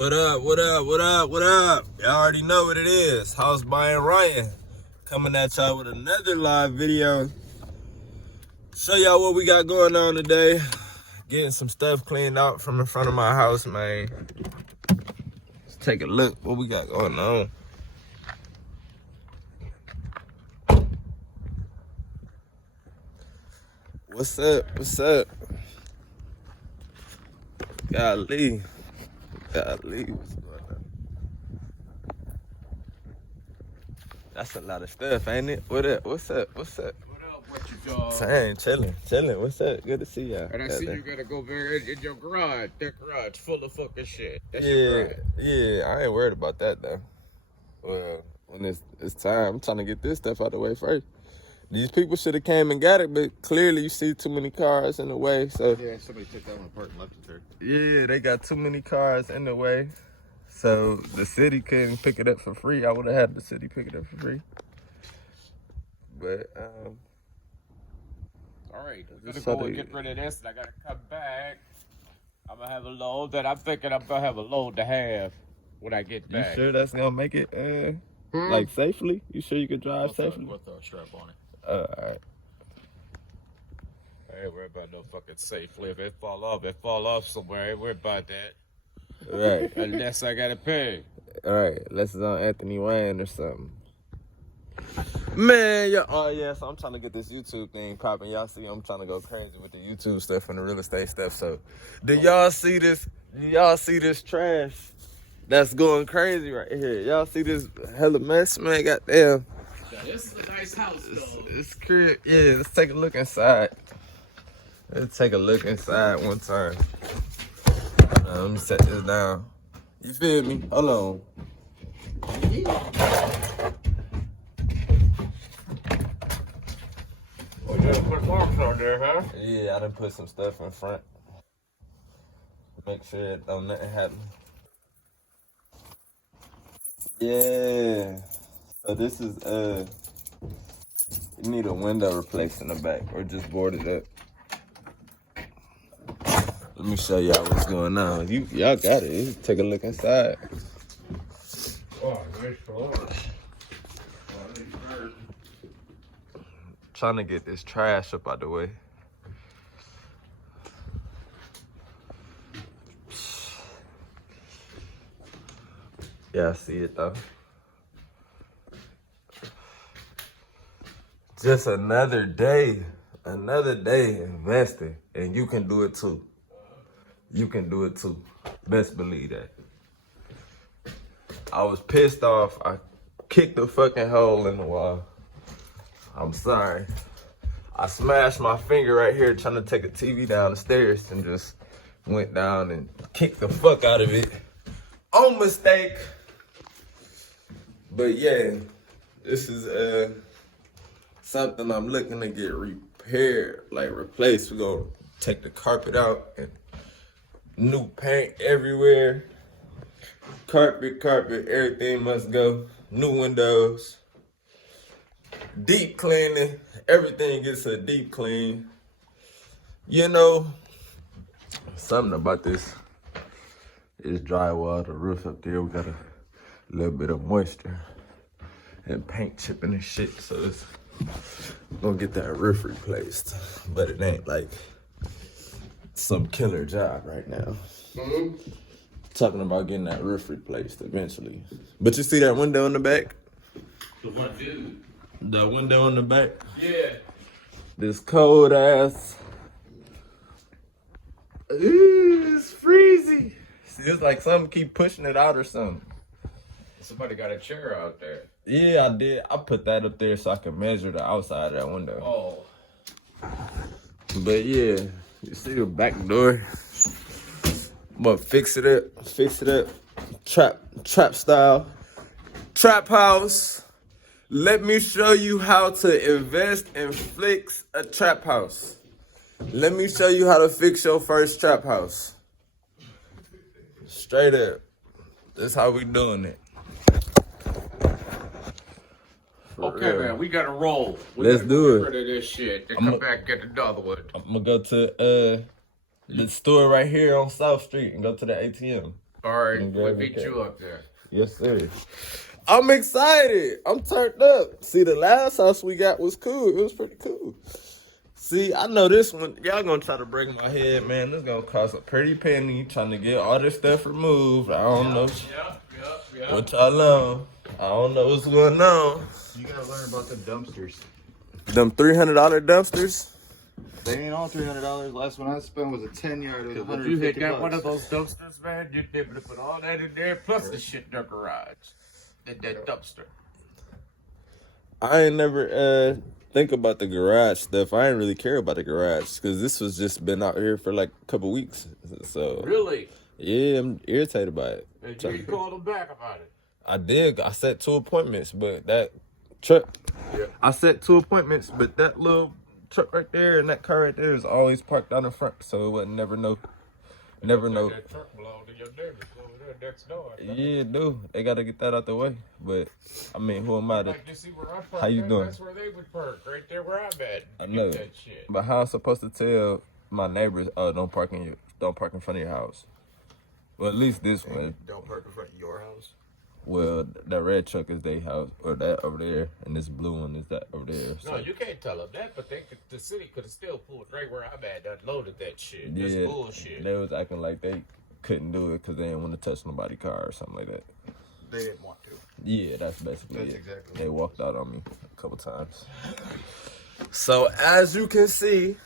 What up, what up, what up, what up? Y'all already know what it is. House Buying Ryan coming at y'all with another live video. Show y'all what we got going on today. Getting some stuff cleaned out from in front of my house, man. Let's take a look what we got going on. What's up? What's up? Golly. Golly, what's going on? That's a lot of stuff, ain't it? What up? What's up? What's up? What up, what you dog? Dang, chilling. What's up? Good to see y'all. And I see you gotta go there in your garage. That garage full of fucking shit. That's Yeah, your garage. yeah, I ain't worried about that though. Well, when it's time, I'm trying to get this stuff out of the way first. These people should have came and got it, but clearly you see too many cars in the way, so. Yeah, somebody took that one apart and left it there. Yeah, they got too many cars in the way, so the city couldn't pick it up for free. I would have had the city pick it up for free. But, All right, I'm gonna Just go so and they- get rid of this, and I gotta come back. I'm gonna have a load that I'm thinking I'm gonna have a load to have when I get you back. sure that's gonna make it, like safely? You sure you could drive safely? With a strap on it. All right. I ain't worried about no fucking safely. If it fall off somewhere. I ain't worried about that. Right. Unless I gotta pay. All right, let's on Anthony Wayne or something. Man, so I'm trying to get this YouTube thing popping. Y'all see, I'm trying to go crazy with the YouTube stuff and the real estate stuff. So, do y'all see this? Do y'all see this trash that's going crazy right here? Y'all see this hella mess, man? Goddamn. Yeah, this is a nice house, though. It's crib. Yeah, let's take a look inside. Let's take a look inside one time. Let me set this down. You feel me? Hold on. Oh, you gotta put marks on there, huh? Yeah, I done put some stuff in front. Make sure it don't nothing happen. Yeah. So this is you need a window replaced in the back or just boarded up. Let me show y'all what's going on. Y'all got it. You take a look inside. Oh, nice floor. Trying to get this trash up out the way. Yeah, I see it though. Just another day investing, and you can do it too. You can do it too. Best believe that. I was pissed off. I kicked the fucking hole in the wall. I'm sorry. I smashed my finger right here trying to take a TV down the stairs and just went down and kicked the fuck out of it. On mistake. But yeah, this is something I'm looking to get repaired, like replaced. We're gonna take the carpet out and new paint everywhere. Carpet, everything must go. New windows. Deep cleaning. Everything gets a deep clean. You know, something about this is drywall, the roof up there. We got a little bit of moisture and paint chipping and shit. So it's gonna get that roof replaced. But it ain't like some killer job right now. Mm-hmm. Talking about getting that roof replaced eventually. But you see that window in the back? The one dude. The window in the back? Yeah. This cold ass. It's freezing. See, it's like something keep pushing it out or something. Somebody got a chair out there. Yeah, I did. I put that up there so I can measure the outside of that window. Oh. But yeah, you see the back door? I'm gonna fix it up. Trap style. Trap house. Let me show you how to invest and fix a trap house. Let me show you how to fix your first trap house. Straight up. That's how we doing it. For Okay, real. man, we gotta roll. Let's do it. Get rid of this shit. Then come back and get another one. I'm gonna go to the store right here on South Street and go to the ATM. All right, And we'll grab meet the you up there. Yes, sir. I'm excited. I'm turned up. See, the last house we got was cool. It was pretty cool. See, I know this one. Y'all gonna try to break my head, man. This gonna cost a pretty penny trying to get all this stuff removed. I don't know Yep. what y'all on. I don't know what's going on. You gotta learn about the dumpsters. Them $300 dumpsters. They ain't all $300. Last one I spent was a 10-yard. It was If you hit 150 that one bucks. of those dumpsters, man, you're able to put all that in there, plus the shit in the garage. In that dumpster. I ain't never think about the garage stuff. I ain't really care about the garage because this was just been out here for like a couple weeks. So Really? yeah, I'm irritated by it. And you called them back about it. I did. I set 2 appointments, but that truck. Yeah. I set 2 appointments, but that little truck right there and that car right there is always parked down in front, so it wasn't never know. That truck belonged to your neighbors over there next door. Yeah, do. They gotta get that out the way. But I mean, who am I to? Like you see where I park, How you doing? That's where they would park, right there where I'm at. I know. That shit. But how I'm supposed to tell my neighbors, oh, don't park in front of your house? Well, at least this one. Don't park in front of your house. Well, that red truck is their house, or that over there, and this blue one is that over there. So. No, you can't tell them that, but the city could have still pulled right where I'm at, unloaded that shit. That's Yeah, bullshit. they was acting like they couldn't do it because they didn't want to touch nobody's car or something like that. They didn't want to. Yeah, that's basically That's it. exactly They walked out on me a couple times. So as you can see,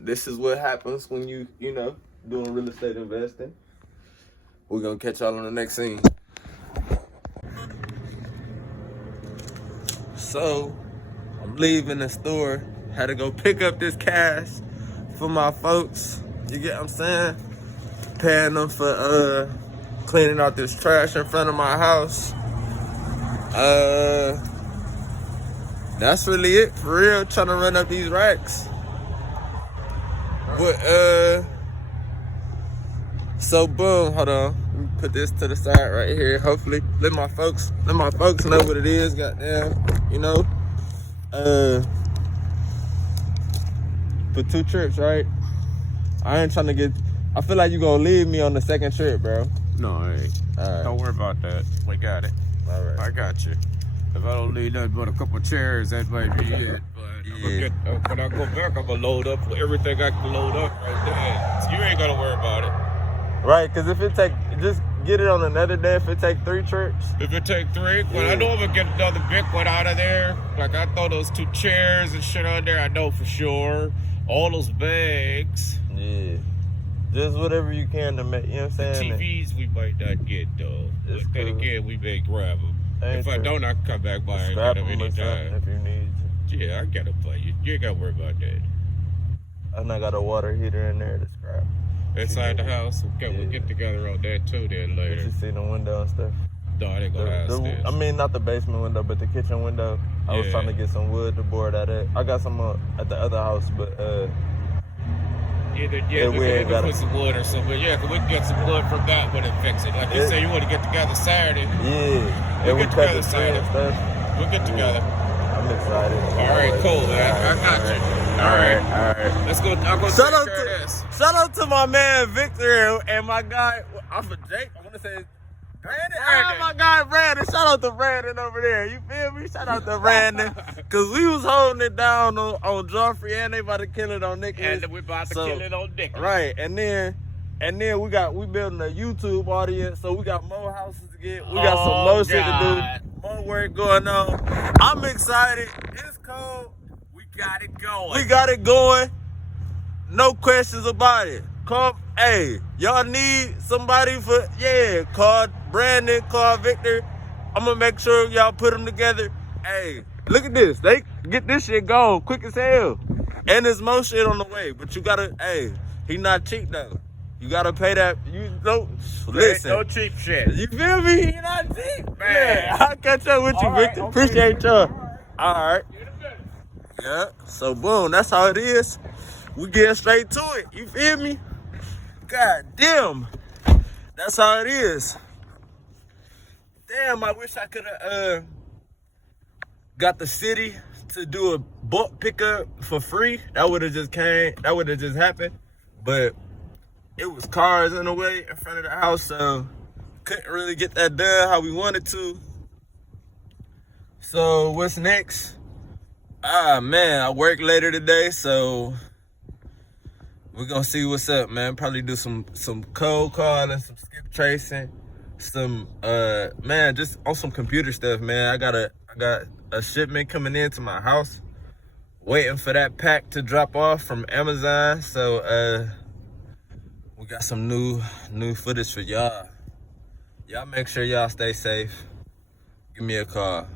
this is what happens when you know, doing real estate investing. We're gonna catch y'all on the next scene. So I'm leaving the store. Had to go pick up this cash for my folks. You get what I'm saying? Paying them for cleaning out this trash in front of my house. That's really it for real. Trying to run up these racks. But so boom, hold on. Let me put this to the side right here. Hopefully, let my folks know what it is. Goddamn, you know. For 2 trips, right? I ain't trying to get. I feel like you gonna leave me on the second trip, bro. No, I ain't. All Don't worry about that. We got it. right. All right. I got you. If I don't need nothing but a couple chairs, that might be it. But when I go back, I'm gonna load up everything I can load up right there. So you ain't gotta worry about it. Right, cause if it take, just get it on another day. If it take 3 trips. If it take 3, well, I know I'm gonna get another big one out of there. Like I throw those 2 chairs and shit on there. I know for sure. All those bags. Yeah. Just whatever you can to make, you know what I'm saying? TVs we might not get though. It's But then cool. again, we may grab them. Ain't If I true. don't, I can come back by and Scrap get them them or something anytime. if you need to. Yeah, I got them for you. You ain't gotta worry about that. And I got a water heater in there to scrap. Inside the house, okay, we'll Yeah. get together on that too then later. You see the window and stuff. No, I ain't gonna ask this. I mean, not the basement window, but the kitchen window. I was Yeah. trying to get some wood to board at it. I got some at the other house, but Yeah, we we ain't can gotta- put some wood or something. Yeah, 'cause we can get some wood from that one and fix it. Like you Yeah. say, you want to get together Saturday. yeah, We'll and we get cut together the tree and Saturday. stuff. We'll get together. I'm excited. All right, cool, man. I got you. All right. all right. Let's go. I'll go Shout take out care of to this. shout out to my man Victor and my guy. I'm for Jake. I want to say Brandon. Brandon. Oh, my guy Brandon. Shout out to Brandon over there. You feel me? Shout out to Brandon. Cause we was holding it down on Joffrey and they about to kill it on Nicholas. And we're about to So- kill it on Dick. Right, and then we building a YouTube audience, so we got more houses to get. We got some more shit to do, more work going on. I'm excited. It's cold. We got it going. We got it going. No questions about it. Hey, y'all need somebody call Brandon, call Victor. I'm gonna make sure y'all put them together. Hey, look at this. They get this shit going quick as hell. And there's more shit on the way, but you gotta, he not cheap though. You gotta pay that, listen. No cheap shit. You feel me? He not cheap. Man. Yeah, I'll catch up with you, All right, Victor. okay. Appreciate y'all. All right. You're the best. Yeah, so boom, that's how it is. We getting straight to it. You feel me? God damn. That's how it is. Damn, I wish I could have got the city to do a bulk pickup for free. That would have just happened. But it was cars in the way in front of the house, so couldn't really get that done how we wanted to. So what's next? Man, I work later today, so we're gonna see what's up, man. Probably do some cold calling, some skip tracing, some man, just on some computer stuff, man. I got a shipment coming into my house, waiting for that pack to drop off from Amazon. So we got some new footage for y'all. Y'all make sure y'all stay safe. Give me a call.